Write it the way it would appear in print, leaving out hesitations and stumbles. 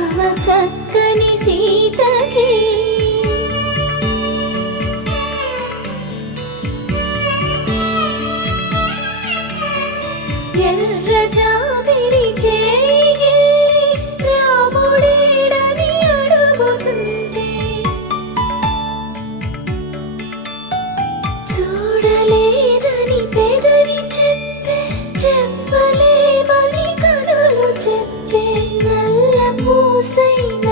రామ చక్కని సీతకి ఎర్ర జాబిలి చేయి రాముడేడని అడుగుతుంటే చూడలేదని పెదవి చెప్పలేమని కనులు చెప్పే నల్ల పూసైన